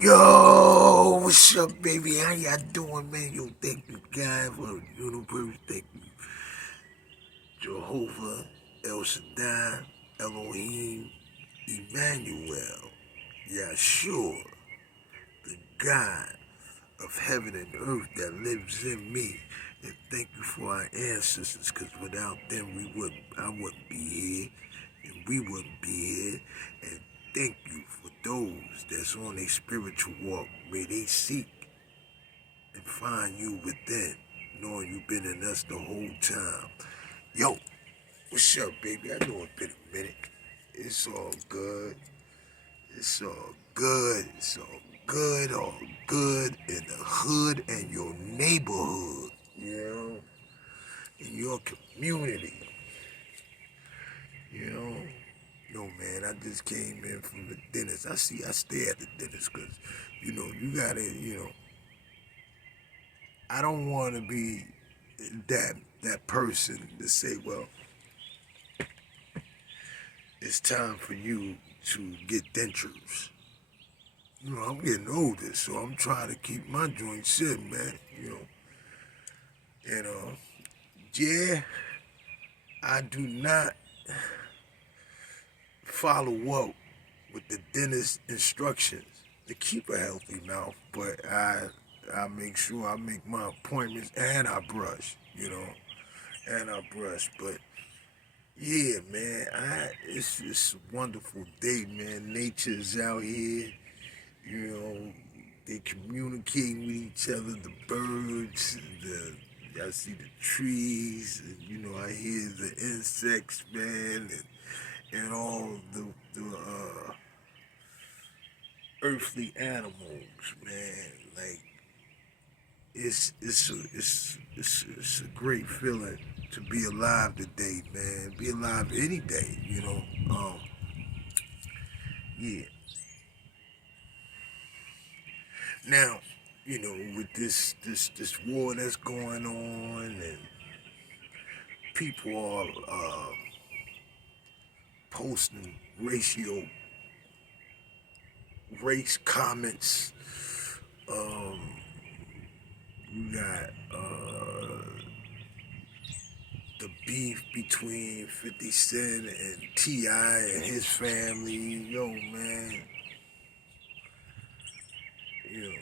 Yo, what's up, baby? How y'all doing, man? Yo, thank you, God, for the universe. Thank you, Jehovah, El Shaddai, Elohim, Emmanuel, Yahshua, the God of heaven and earth that lives in me. And thank you for our ancestors, because without them, I wouldn't be here, and we wouldn't be here. And thank you for those that's on a spiritual walk. May they seek and find you within, knowing you've been in us the whole time. Yo, what's up, baby? I know it's been a minute. It's all good. It's all good. It's all good in the hood and your neighborhood, in your community, you know. Yo, man, I just came in from the dentist. I stay at the dentist because, you gotta, I don't want to be that person to say, well, it's time for you to get dentures. I'm getting older, so I'm trying to keep my joints sitting, man. And yeah, I do not follow up with the dentist instructions to keep a healthy mouth, but I make sure I make my appointments and I brush, and I brush. But yeah, man, it's just a wonderful day, man. Nature's out here, you know, they communicating with each other, the birds, I see the trees, and I hear the insects, man, and all the earthly animals, man. Like it's a great feeling to be alive today, man. Be alive any day, yeah. Now, with this war that's going on, and people are posting race comments. Um, you got the beef between 50 Cent and T.I. and his family. Yo, man, you know,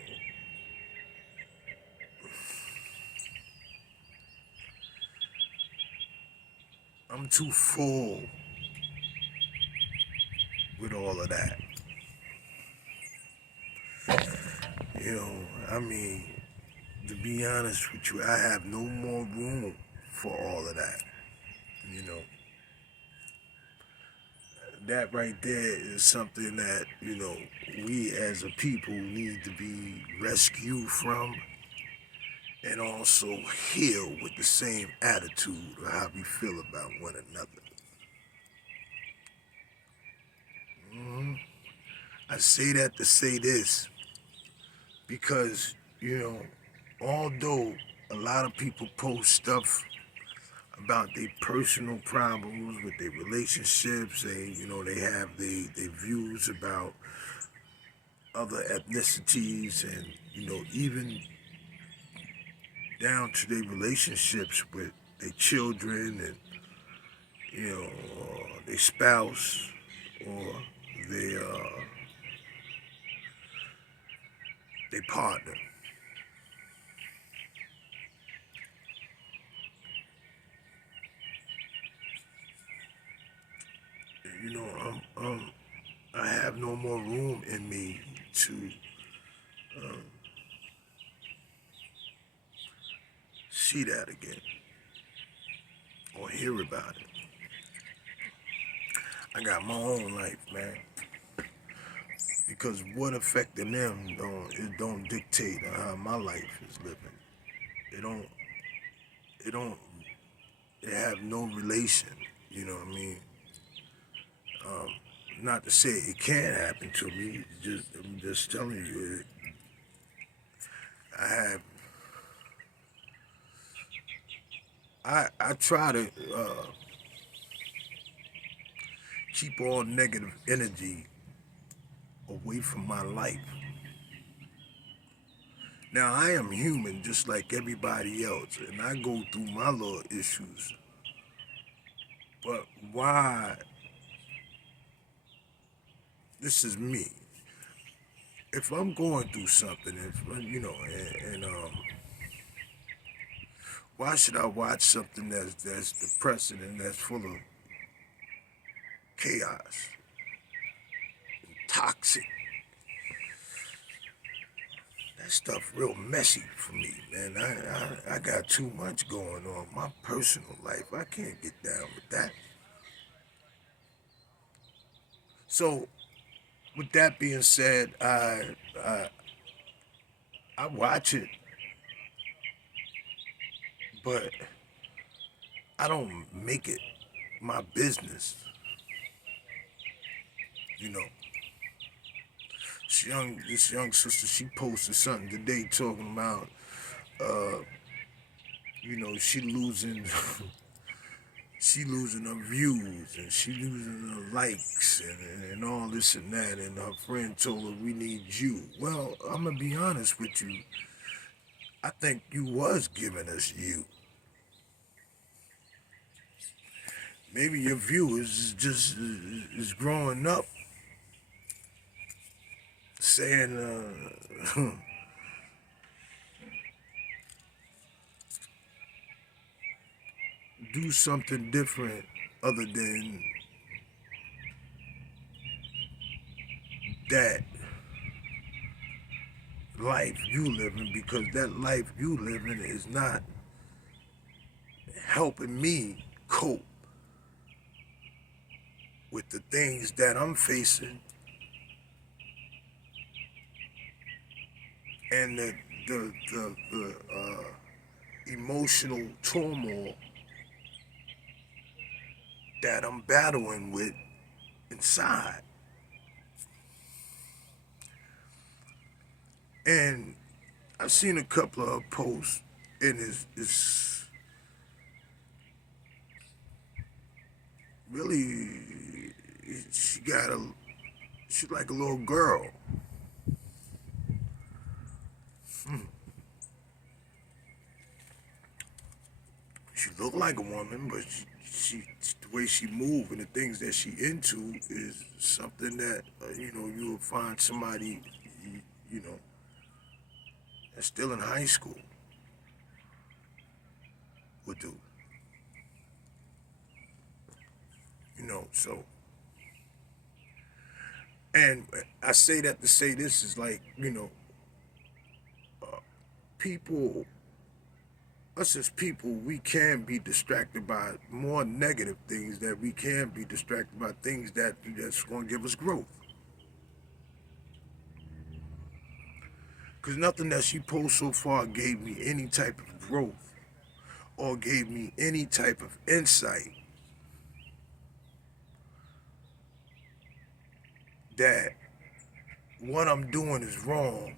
I'm too full with all of that. I mean, to be honest with you, I have no more room for all of that. You know, that right there is something that, we as a people need to be rescued from, and also heal with the same attitude of how we feel about one another. hmm I say that to say this because, although a lot of people post stuff about their personal problems with their relationships, and they have their views about other ethnicities, and even down to their relationships with their children, and their spouse, or their partner. You know, I have no more room in me to um, see that again or hear about it. I got my own life, man. Because what affecting them don't dictate how my life is living. It don't it don't it have no relation. You know what I mean? Um, Not to say it can't happen to me. I'm just telling you. I have I try to keep all negative energy away from my life. Now, I am human just like everybody else, and I go through my little issues. But why? This is me. If I'm going through something, if and why should I watch something that's depressing and that's full of chaos, toxic? That stuff real messy for me, man. I got too much going on. My personal life, I can't get down with that. So, with that being said, I watch it, but I don't make it my business. You know, this young sister, she posted something today talking about, uh, she losing, she losing her views and she losing her likes and all this and that. And her friend told her, "We need you." Well, I'm gonna be honest with you. I think you was giving us you. Maybe your viewers is just is growing up saying, do something different other than that life you living, because that life you living is not helping me cope with the things that I'm facing and the emotional turmoil that I'm battling with inside. And I've seen a couple of posts, and it's really, she got a, she's like a little girl. She look like a woman, but the way she move and the things that she into is something that you will find somebody, you know, that's still in high school would do. So, and I say that to say this is like, people, us as people, we can be distracted by more negative things that we can be distracted by things that's going to give us growth. Because nothing that she posted so far gave me any type of growth or gave me any type of insight that what I'm doing is wrong,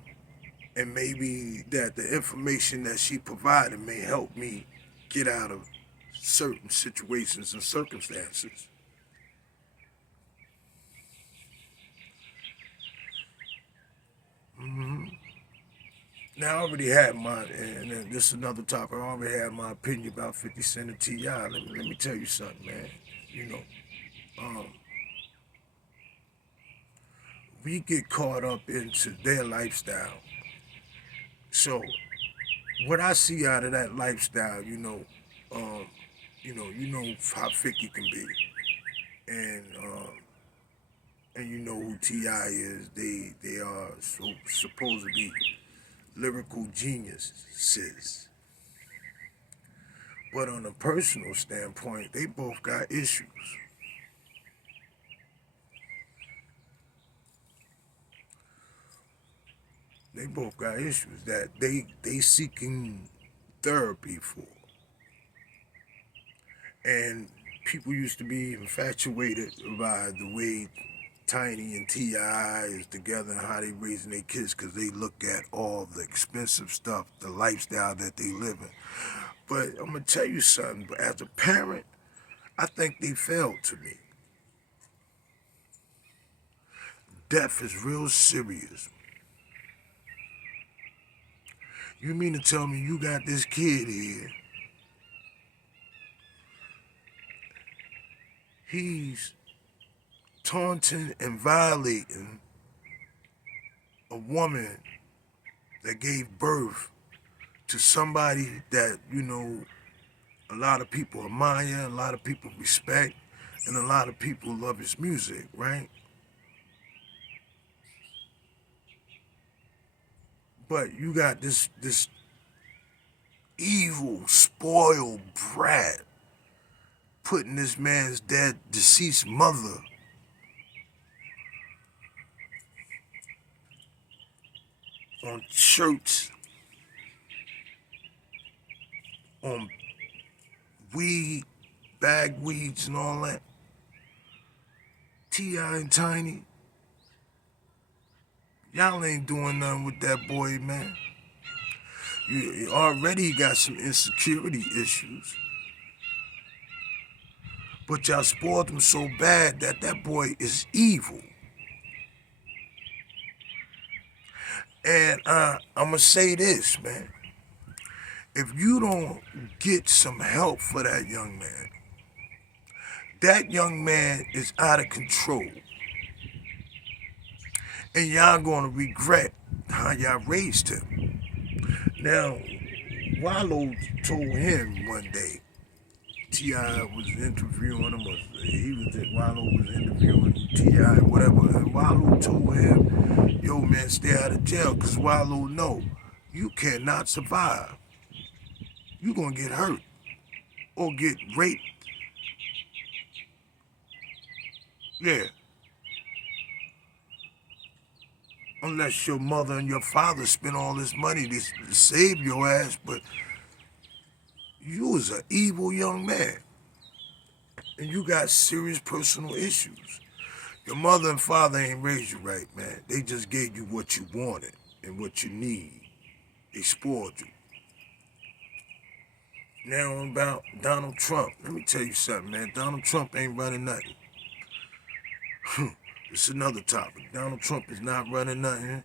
and maybe that the information that she provided may help me get out of certain situations and circumstances. Now, I already had my, and this is another topic, I already had my opinion about 50 Cent and T.I. Let me tell you something, man. You know, um, we get caught up into their lifestyle. So, what I see out of that lifestyle, how 50 can be. And you know who T.I. is. They are supposed to be lyrical geniuses. But on a personal standpoint, they both got issues. They both got issues that they seeking therapy for. And people used to be infatuated by the way Tiny and T.I. is together and how they raising their kids, because they look at all the expensive stuff, the lifestyle that they live in. But I'm gonna tell you something. As a parent, I think they failed to me. Death is real serious. You mean to tell me you got this kid here? He's taunting and violating a woman that gave birth to somebody that, a lot of people admire, a lot of people respect, and a lot of people love his music, right? But you got this evil, spoiled brat putting this man's dead, deceased mother on shirts, on weed, bag weeds and all that. T.I. and Tiny, y'all ain't doing nothing with that boy, man. You already got some insecurity issues. But y'all spoiled him so bad that that boy is evil. And I'm going to say this, man. If you don't get some help for that young man is out of control. And y'all going to regret how y'all raised him. Now, Wallow told him one day, T.I. was interviewing him, or Wallow was interviewing T.I., whatever, and Wallow told him, yo, man, stay out of jail, because Wallow know you cannot survive. You gonna get hurt or get raped. Yeah. Unless your mother and your father spent all this money to save your ass, but you was an evil young man. And you got serious personal issues. Your mother and father ain't raised you right, man. They just gave you what you wanted and what you need. They spoiled you. Now about Donald Trump. Let me tell you something, man. Donald Trump ain't running nothing. It's another topic. Donald Trump is not running nothing.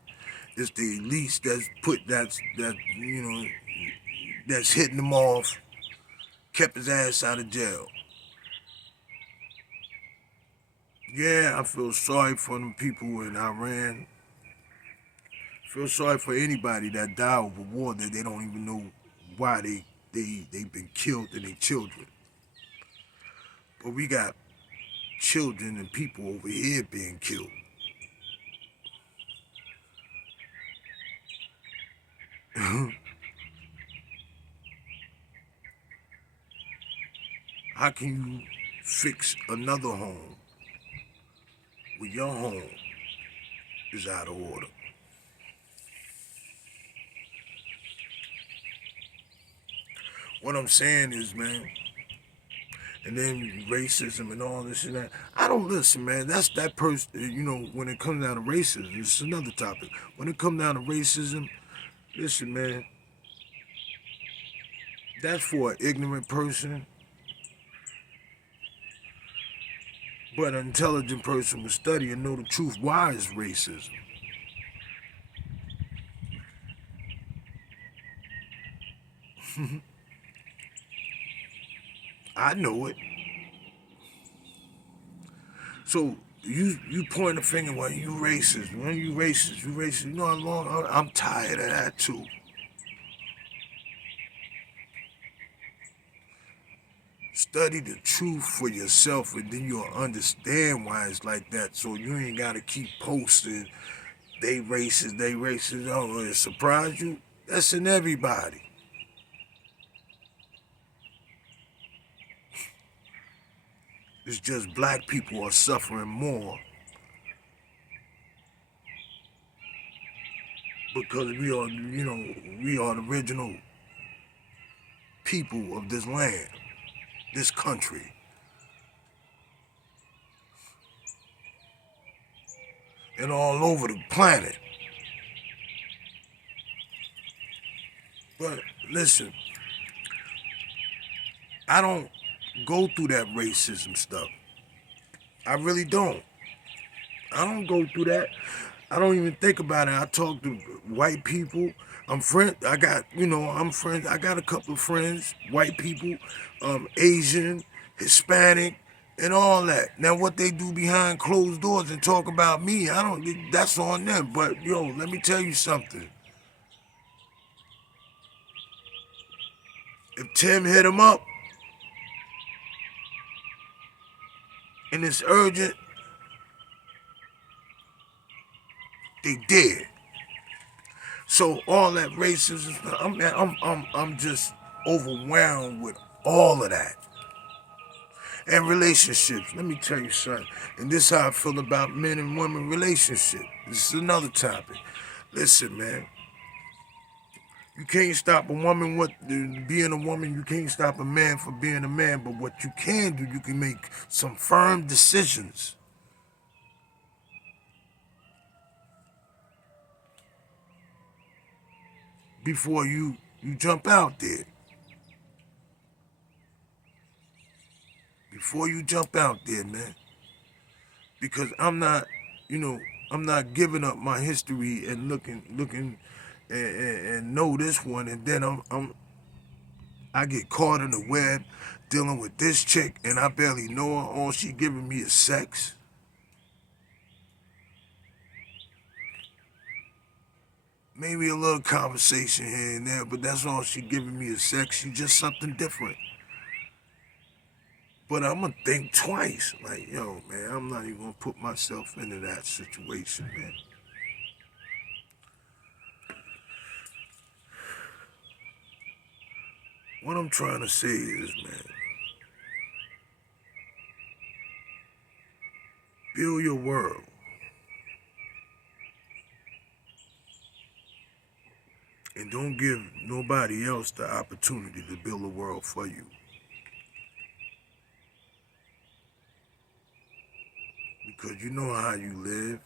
It's the elites that's hitting him off, kept his ass out of jail. Yeah, I feel sorry for them people in Iran. I feel sorry for anybody that died over war that they don't even know why they've been killed and their children. But we got children and people over here being killed. How can you fix another home when your home is out of order? What I'm saying is, man, and then racism and all this and that. I don't listen, man. That's that person, when it comes down to racism, it's another topic. When it comes down to racism, listen, man, that's for an ignorant person. But an intelligent person will study and know the truth. Why is racism? I know it. So you point a finger, well, you racist. When you racist, you racist. You know how long I'm tired of that too. Study the truth for yourself, and then you'll understand why it's like that. So you ain't gotta keep posting, they racist, they racist. Oh, it surprise you? That's in everybody. It's just black people are suffering more because we are the original people of this land, this country. And all over the planet. But listen, I don't go through that racism stuff. I really don't. I don't go through that. I don't even think about it. I talk to white people. I'm friend. I got, I'm friends. I got a couple of friends, white people, Asian, Hispanic, and all that. Now, what they do behind closed doors and talk about me, I don't. That's on them. But let me tell you something. If Tim hit him up and it's urgent, they dead. So all that racism, I'm just overwhelmed with all of that. And relationships, let me tell you something. And this is how I feel about men and women relationships. This is another topic. Listen, man. You can't stop a woman with being a woman. You can't stop a man from being a man. But what you can do, you can make some firm decisions. Before you jump out there. Before you jump out there, man. Because I'm not giving up my history and looking and know this one, and then I get caught in the web dealing with this chick and I barely know her. All she giving me is sex. Maybe a little conversation here and there, but that's all she giving me is sex. She just something different. But I'm gonna think twice. Like, yo, man, I'm not even gonna put myself into that situation, man. What I'm trying to say is, man, build your world. And don't give nobody else the opportunity to build a world for you. Because you know how you live.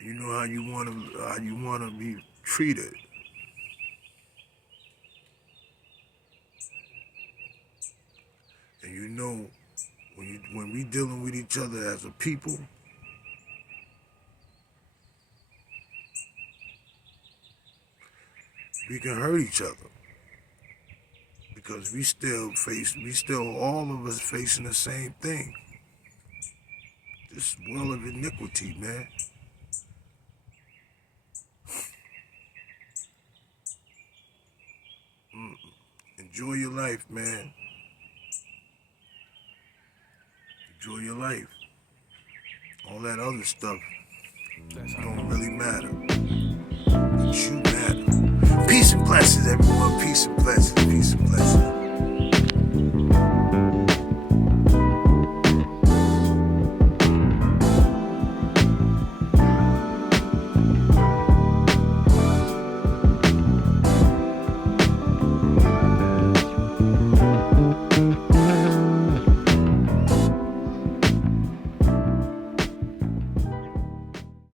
You know how you wanna be treated. And you know when we dealing with each other as a people, we can hurt each other. Because we still all of us facing the same thing. This world of iniquity, man. Enjoy your life, man. Enjoy your life. All that other stuff don't really matter. But you matter. Peace and blessings, everyone. Peace and blessings. Peace and blessings.